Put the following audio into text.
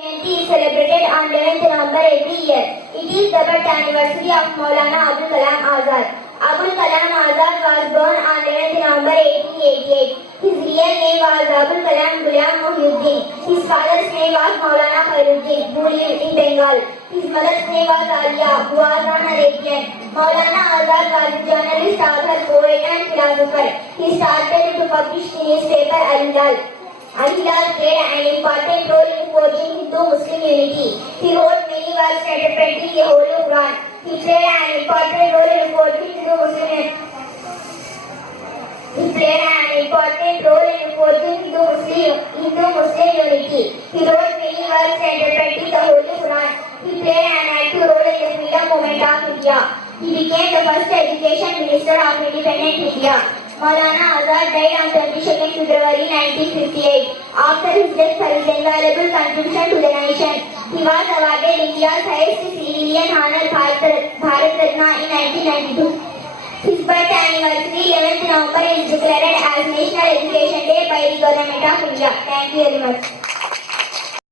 Jayanti is celebrated on 11th November every year. It is the birth anniversary of Maulana Abul Kalam Azad. Abul Kalam Azad was born on 11th November 1888. His real name was Abul Kalam Ghulam Muhyiddin. His father's name was Maulana Khairuddin, who lived in Bengal. His mother's name was Alia, who was an Arabian. Maulana Azad was a journalist, author, poet and philosopher. He started to publish the newspaper Al-Hilal. Al-Hilal played an important role in forging Hindu-Muslim unity. He wrote many works interpreting the Holy Quran. He played an important role in forging Hindu-Muslim unity. He wrote many works interpreting the Holy Quran. He played an active role in the freedom movement of India. He became the first education minister of independent India. Maulana Azad died on 22nd February 1958. After his death for his invaluable contribution to the nation, he was awarded India's highest civilian honor, Bharat Ratna, in 1992. His birth anniversary, 11th November, is declared as National Education Day by the Government of India. Thank you very much.